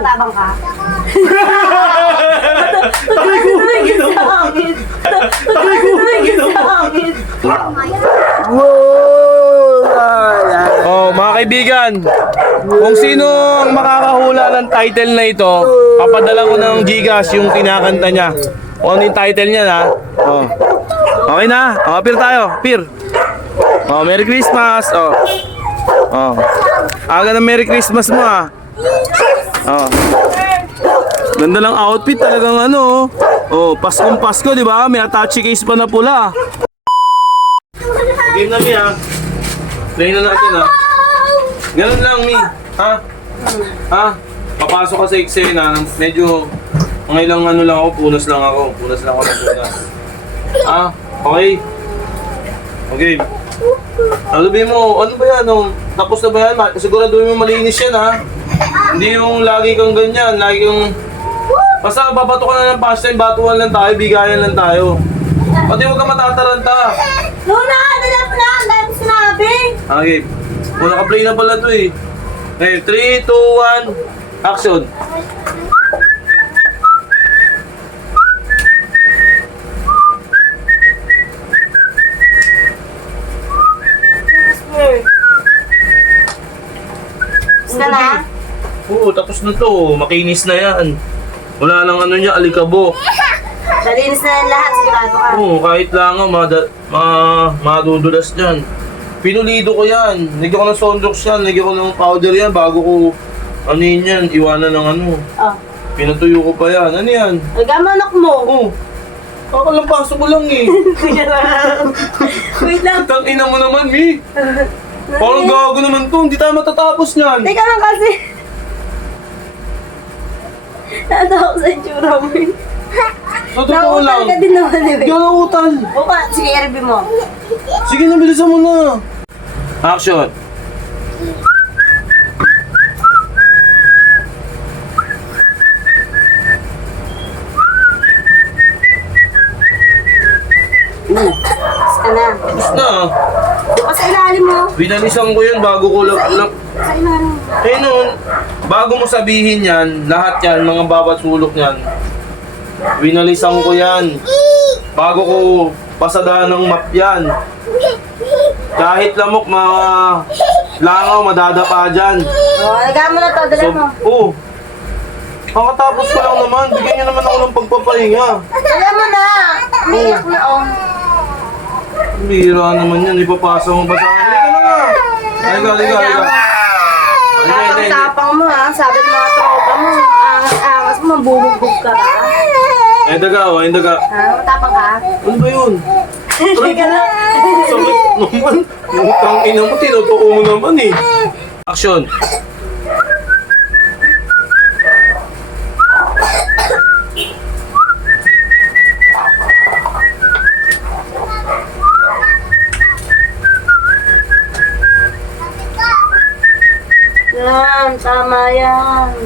matabang ka? Oh, mga kaibigan, kung sino ang makakahula ng title na ito, papadala ko ng Gcash yung kinakanta niya. O ano yung title niya na? Oh. Okay na? Oh, Pir tayo. Pir. Oh, Merry Christmas. Oh. Oh. Aga ng Merry Christmas mo ah. Oh. Ganda lang outfit talagang ano. Oh, Paskong Pasko, di ba? May attache case pa na pula. Game na Mi ah. Play na natin ah. Ganun lang Mi. Ha? Ha? Papasok ka sa eksena. Medyo mga ilang ano lang ako, punas lang ako. Punas lang ako ng punas. Ah, okay. Okay. Sabihin mo, ano ba yan? Tapos na ba yan? Siguraduhin mo malinis yan ha. Hindi yung lagi kang ganyan, lagi kang... Basta babato ka na ng pastime, batuan lang tayo, bigayan lang tayo. Pati huwag ka matataranta. Luna, dala mo na, ang dami sinabi. Okay. Muna ka-play na pala to eh. Okay, 3, 2, 1, action. Basta na? Oo, tapos na to. Makinis na yan. Wala nang ano niya, alikabok. Nalinis na yan lahat, sigurado ka. Oo, kahit lang madudulas dyan. Pinulido ko yan. Nagyan ko ng Sondox yan. Nagyan ko ng powder yan bago ko ano yan, iwanan ng ano. Oh. Pinatuyo ko pa yan. Ano yan? Nagama anak mo. Oo. Kakalampaso ko lang eh. Wait lang. Tang ina mo naman, Mi. Parang gago naman to. Hindi tayo matatapos niyan. Teka lang kasi. Natawa ko sa itsura mo eh. Sa totoo lang. Nautal ka din naman eh. Hindi ako nautal. O ba, sige, i-review mo. Sige na, bilisan mo na. Action. Basta na. Tapos na. Doon ka sa ilalim mo. Binalisan ko yan bago ko lang. Sa ilalim. Eh noon, bago mo sabihin yan, lahat yan, mga bawat sulok yan, winalisan ko yan. Bago ko pasadahan ng map yan. Kahit lamok, mga langaw, madadapa dyan. O, nagama na to, dala mo. Oo. Kakatapos ko lang naman, bigyan niyo naman ako ng pagpapahinga. Dala mo na. Umiyak na, oh. Bira naman yan, ipapasa mo ba sa akin? Halika na nga. Halika. Tapang mo ha, sabi ng mga tropa mo, angas-angas mo, mabubugbog ka ba? Ay daga. Ha, matapang ka? Ano ba yun? Teka lang. Sakit naman. Utang ina mo, tinutuko mo naman eh. Action. Yan, tama yan.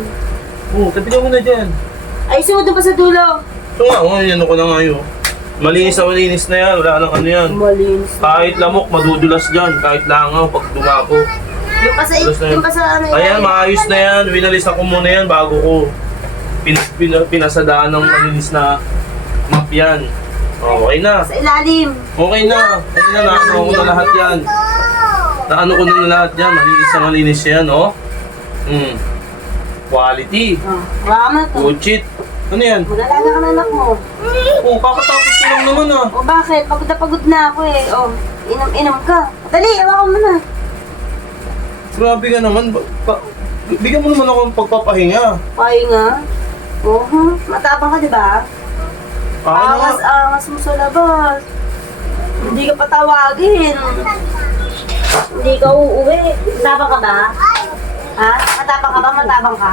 Oo, tabi ka muna dyan. Ay, sumunod pa sa dulo. Ito nga, yan ako na nga yun. Malinis na yan, wala nang ano yan. Malinis. Kahit lamok, madudulas dyan. Kahit langaw, pag dumapo. Yung pa sa ano yan. Ayan, maayos na yan. Winalisan ko muna yan bago ko pinasadaan ng malinis na map yan. Okay na. Sa ilalim. Okay na. Naano ko na lahat yan. Naano ko na lahat yan. Malinis yan, oh. Quality. Oh, wala ka na to. Good shit. Ano yan? Mag-alaga ka na anak mo. Oh, kakatapos ko lang naman ah. O bakit? Pagod na ako eh. O, inom ka. Dali, hawakan mo na. Grabe ka naman. Bigyan mo naman ako ng pagpapahinga. Pahinga. Oo, matapang ka, di ba? Akin na nga. Angas mo sa labas. Hindi ka patawagin. Hindi ka uuwi. Matapang ka ba? Ha? Matapang ka ba? Matapang ka?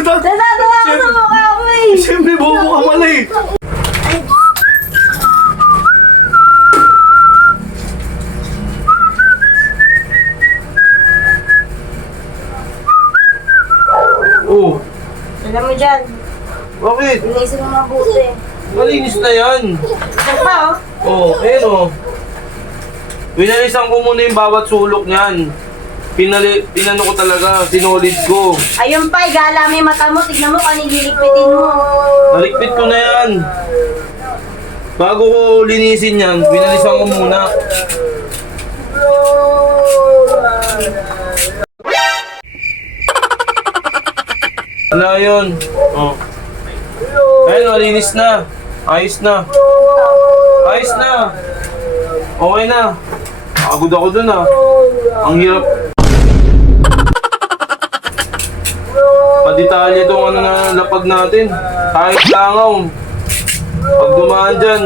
Natatawa ka sa mukha ko eh! Siyempre, bobo ka pala eh. Oh, Alam mo dyan, bakit? inisip mo mabuti. Malinis na yan. Yan pa, oh. Oh, ayun oh. Winalisan ko muna yung bawat sulok niyan. Pinano ko talaga, sinolid ko. Ayun pa, igala mo yung mata mo. Tignan mo kung anong lilikpitin mo. Nalikpit ko na yan. Bago ko linisin yan, winalisan ko muna. Wala yun. Oh. Ayun, malinis na. Ayos na. Ayos na. Okay na. Nakagod ako dun ah. Ang hirap. Padetalye itong ano na lapag natin. Kahit langaw. Pag dumaan dyan,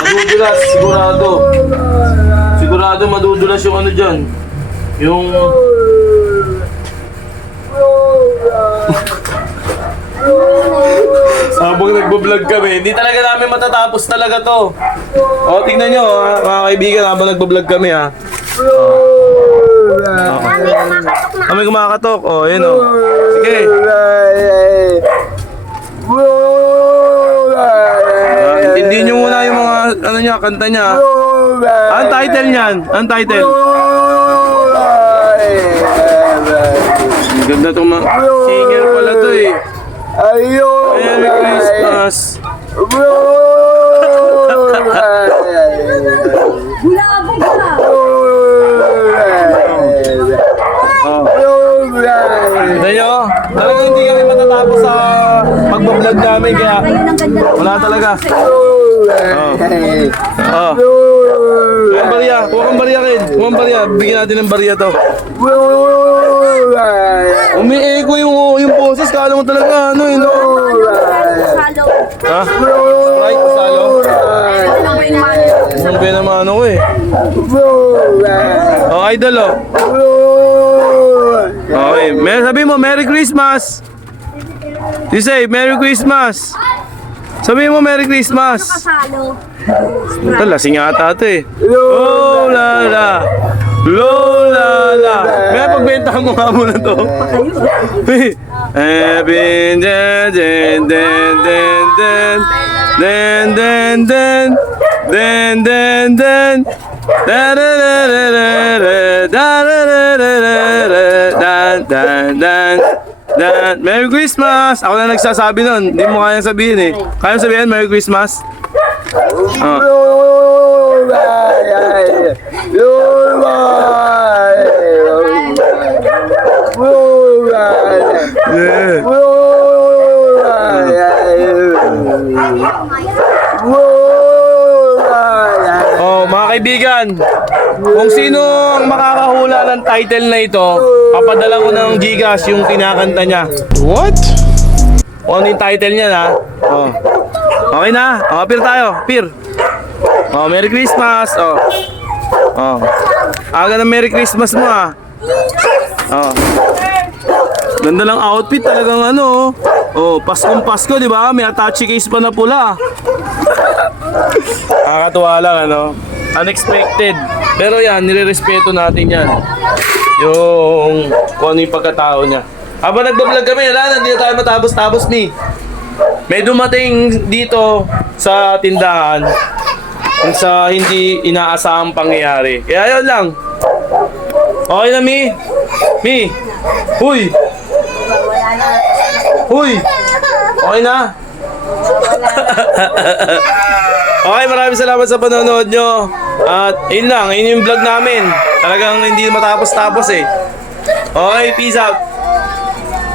madudulas, sigurado. Sigurado madudulas yung ano dyan. Yung... Habang nagbablog kami, hindi talaga namin matatapos talaga to. O, tingnan nyo, ha, mga kaibigan, habang nagbablog kami, ha. Kami kumakatok. O, yun, o. Sige. Hindi nyo muna yung mga, ano niya, kanta niya. Ang title niyan? Ang title? Ganda itong mga singer pala to, eh. Merry Christmas. Tignan nyo, talagang hindi kami matatapos sa pagbablog namin kaya wala talaga. Ayan bariya, huwag kang bariya Ken. Huwag kang bariya, bigyan natin ng bariya to. Umi-echo yung boses, kala mo talaga ano no? Ha? Sprite, salo? Ang pinamano ko eh. Oh, idol oh. Okay, sabi mo, Merry Christmas! You say, Merry Christmas! Sabi mo, Merry Christmas! Ito, lasing ata ito eh. Lola la! Lola la! May pagbentahan mo nga muna to. Happy den den den den den den den den den den da da da da da da da da da da. Merry Christmas! Ako na nagsasabi nun. Hindi mo kaya sabihin eh. Kaya mo sabihin Merry Christmas? Yeah. Oh, mga kaibigan, kung sino ang makakahula ng title na ito, papadala ko ng Gcash yung kinakanta niya. What? Kung ano yung title niya na. Oh. Okay na? Oh, peer tayo. Peer. Oh, Merry Christmas. Oh. Oh. Aga ng Merry Christmas mo ah. Oh. Ganda lang outfit talagang ano. Oh, Paskong Pasko, di ba? May attache case pa na pula. Nakakatuwa lang ano. Unexpected. Pero yan, nire-respeto natin yan. Yung kung ano yung pagkatao niya. Habang nagbablog kami, wala, hindi na tayo matapos-tapos ni. May dumating dito sa tindahan kung sa hindi inaasahang pangyayari. Kaya yun lang. Okay na, Mi? Mi? Huy! Huy! Okay na? Okay, maraming salamat sa panonood nyo. At yun lang, yun yung vlog namin. Talagang hindi matapos-tapos eh. Okay, peace out.